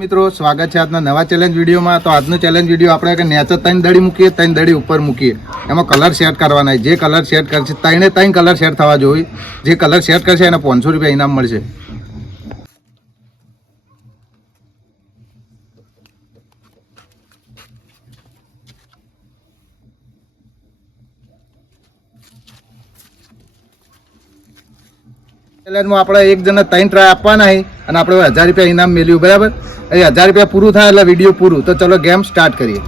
મિત્રો, સ્વાગત છે આજના નવા ચેલેન્જ વિડીયોમાં. તો આજનો ચેલેન્જ વીડિયો આપણે કે નેચર ત્રણ દડી મૂકીએ, ત્રણ દડી ઉપર મૂકીએ. એમાં કલર સેટ કરવાના જે કલર સેટ કરશે, ત્રણે ત્રણ કલર સેટ થવા જોઈએ. જે કલર સેટ કરશે, એને પાંચસો રૂપિયા ઇનામ મળશે. ચેલેન્જમાં આપણે એક જણા ત્રણ ટ્રાય આપવાના છે. અને આપણે હજાર રૂપિયા ઇનામ મેળ્યું બરાબર? એ હજાર રૂપિયા પૂરું થાય એટલે વીડિયો પૂરું. તો ચલો ગેમ સ્ટાર્ટ કરીએ.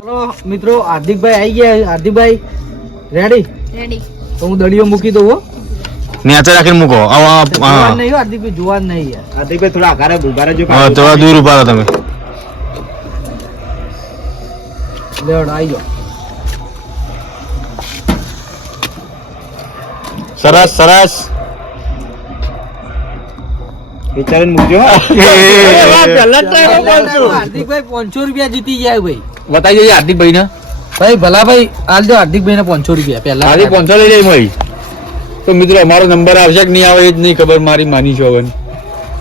ચલો મિત્રો હાર્દિકભાઈ આવી ગયા હાર્દિકભાઈ રેડી રેડી તો હું દળીઓ મૂકી દઉં હો. નેચે રાખીને મૂકો. આવા નહીં હાર્દિકભાઈ જોવાન નહીં હાર્દિકભાઈ થોડા આઘારે ઊભા રહેજો. હા થોડા દૂર ઊભા રહો તમે. લેવડ આવી જાઓ. સરસ સરસ. વિચારીને મૂકજો હાર્દિકભાઈ પાંચસો રૂપિયા જીતી ગયા ભાઈ. બતાવી જોઈએ હાર્દિકભાઈ ને ભાઈ ભલા ભાઈ આલજો હાર્દિકભાઈ ને પાંચસો રૂપિયા પેલા હાર્દિક પાંચસો લઈ જાય ભાઈ. તો મિત્રો અમારો નંબર આવશે કે નહીં આવે એ જ નહીં ખબર મારી માની છો હવે.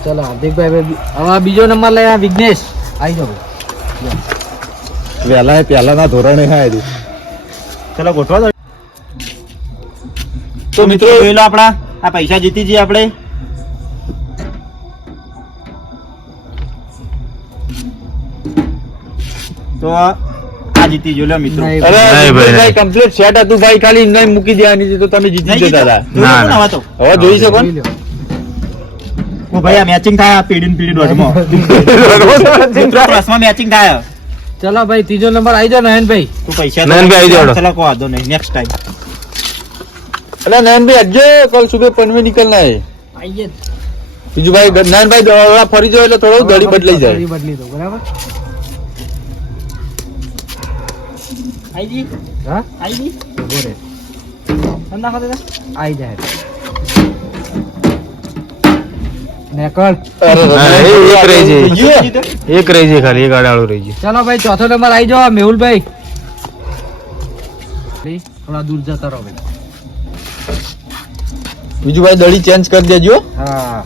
ચલો હાર્દિકભાઈ હવે હવે બીજો નંબર લઈ આ વિઘ્નેશ. આવી જાઓ. વહેલા પહેલાના ધોરણે હા ચલો ગોઠવા દો. તો મિત્રો જોઈ લો આપણા આ પૈસા જીતી જઈએ આપણે. તો આ જીતી જો લ્યો મિત્રો. અરે ભાઈ, ભાઈ. કમ્પ્લીટ સેટ હતું ભાઈ ખાલી ઇન્જિન મૂકી દેવાની તો તમે જીતી જતા હતા. ના, હવે જોઈ શકો? ને ઓ ભાઈ આ મેચિંગ થાય આ પીડી ને પીડી દોઢમાં ક્લાસમાં મેચિંગ થાય. ચલો ભાઈ ત્રીજો નંબર આવી જાઓ નયનભાઈ. તું પૈસા નયનભાઈ આવી જાવ ચલો કો વાંધો નહીં નેક્સ્ટ ટાઈમ અરે નયનભાઈ આજે કલ સુબહ પનવે નીકળના હે આઈએ. બીજું ભાઈ નયનભાઈ ભાઈ ફરી જાવ એટલે થોડું ગડી બદલાઈ જાય. બદલી દો બરાબર? આઈ જી હા આઈ જી ઊભો રહે. એમ નાખો દાદા આઈ જાય નેકળ એ એક રહી છે. ગયો? એક રહી છે ખાલી એક આડાળું રહી છે ચલો ભાઈ ચોથો નંબર આવી જાવ મેહુલભાઈ થોડા દૂર જતા રહો ભાઈ બીજું ભાઈ દડી ચેન્જ કરી દેજો હા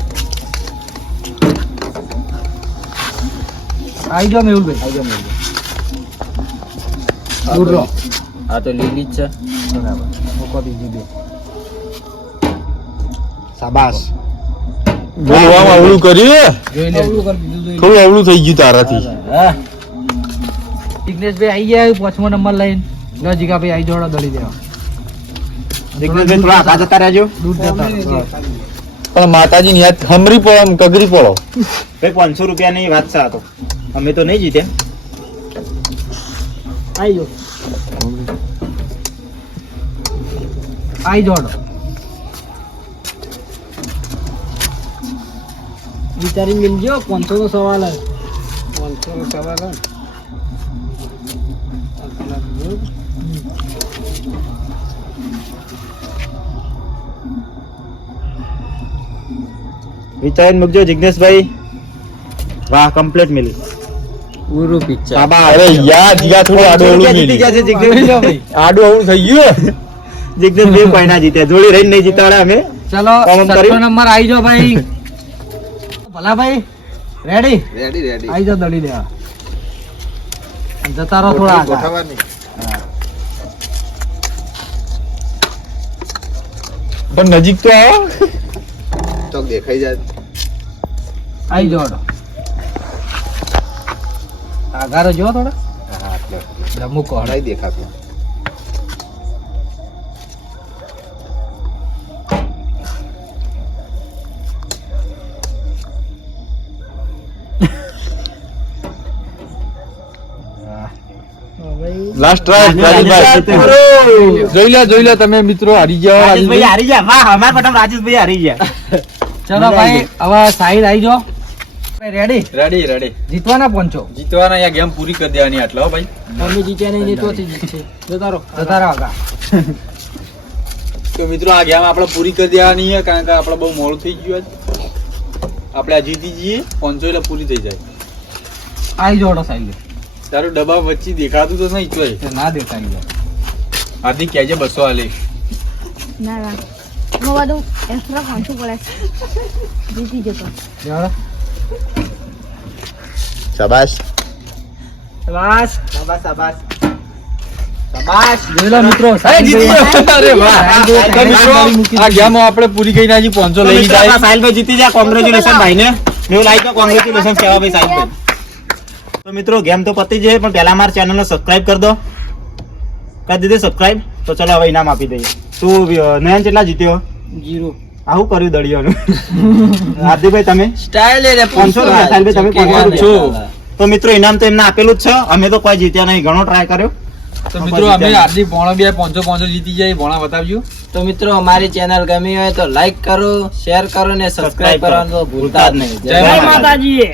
આવી જાઓ મેહુલભાઈ આવી જાઓ મેહુલભાઈ દૂર રહો. આ તો લીલી જ છે. બરાબર. મૂકો બીજી બે. શાબાશ. બોલવામાં અવળું કર્યું થોડું અવળું થઈ ગયું તારાથી. જિગ્નેશભાઈ આવી ગયા પાંચમો નંબર લઈને. લો જીગાભાઈ આવી જોડો દળી દેવા. જિગ્નેશભાઈ થોડા આગા જતા રહેજો. દૂર જતા પણ માતાજી ની યાદ હમરી પડો કગરી પડો. ભાઈ પાંચસો રૂપિયાની વાત છે આ તો. અમે તો નહીં જીત્યા આવી જાઓ આવી જોડો. વિચારી મિલજો પાંચસો નો સવાલ પાંચસો નો સવાલ વિચારીને મૂકજો જિગ્નેશભાઈ. વાહ કમ્પ્લીટ મિલી. પૂરું પિક્ચર. બાબા અરે યાર જીગા થોડું આડું અવળું જીતી ગયા છે મિલી. જિગ્નેશભાઈ આડું અવળું થઈ ગયું જિગ્નેશભાઈ બે ના જીત્યા જોડી રહીને નહીં જીતાડ્યા અમે. ચલો કામ નંબર આવી જાઓ ભાઈ. ભલા ભાઈ રેડી રેડી રેડી આવી જાઓ દડી દેવા. જતા રહો થોડા આગળ. પણ નજીક તો આવો. તો દેખાઈ જાય. આવી જાઓ આગારો જો થોડા. એટલે મૂકો હળો. દેખાતું લાસ્ટ ટ્રાય જોઈ લે જોઈ લે તમે મિત્રો હારી જાઓ રાજેશભાઈ રાજેશભાઈ હારી ગયા વાહ અમાર પટમ રાજેશભાઈ હારી ગયા. ચલો ભાઈ હવે સાઈડ આવી જાઓ રેડી રેડી રેડી જીતવાના પહોંચો જીતવાના ગેમ પૂરી કરી દેવાની આટલા હો ભાઈ. મમ્મી જીત્યા નહીં જીતશે. તો મિત્રો આ ગેમ આપણે પૂરી કરી દેવાની છે કારણ કે આપણે બહુ મોડું થઈ ગયું આજ. આપણે આ જીતી જઈએ પાંચસો એટલે પૂરી થઈ જાય. આવી જોડો સાઈડ. તારું ડબ્બા વચ્ચે દેખાતું તો નહીં તો ના દેખાય હાર્દિક કહેજે બસો આલે. ના ના. હું બધું એક્સ્ટ્રા પાંચું પડે. જીતી જતો. શાબાશ શાબાશ શાબાશ શાબાશ આપણે પૂરી કરીને હજી 500 લઈ જાય સાહિલભાઈ જીતી જાય કોંગ્રેચ્યુલેશન ભાઈને મેં લાઈક કોંગ્રેચ્યુલેશન કહેવા ભાઈ સાહિલભાઈ તો મિત્રો ગેમ તો પતી જાય પણ પહેલા મારા ચેનલને સબસ્ક્રાઇબ કરી દો કરી દીધી સબસ્ક્રાઇબ તો ચલો હવે ઇનામ આપી દઈએ તું નયન કેટલા જીત્યો જીરો આવું કર્યું દળિયાનું? હાર્દિકભાઈ તમે? સ્ટાઇલ એ પાંચસો રૂપિયા સાહેબ તમે પાંચસો રૂપિયા તો મિત્રો ઇનામ તો એમને આપેલું જ છે. અમે તો કોઈ જીત્યા નહીં. ઘણો ટ્રાય કર્યો. તો મિત્રો અમે હાર્દિક ભોણો બે પાંચસો પાંચસો જીતી જાય ભોણા બતાવજો. તો મિત્રો અમારી ચેનલ ગમી હોય તો લાઈક કરો શેર કરો ને સબસ્ક્રાઇબ કરવાનું તો ભૂલતા જ નહીં. જય માતાજી.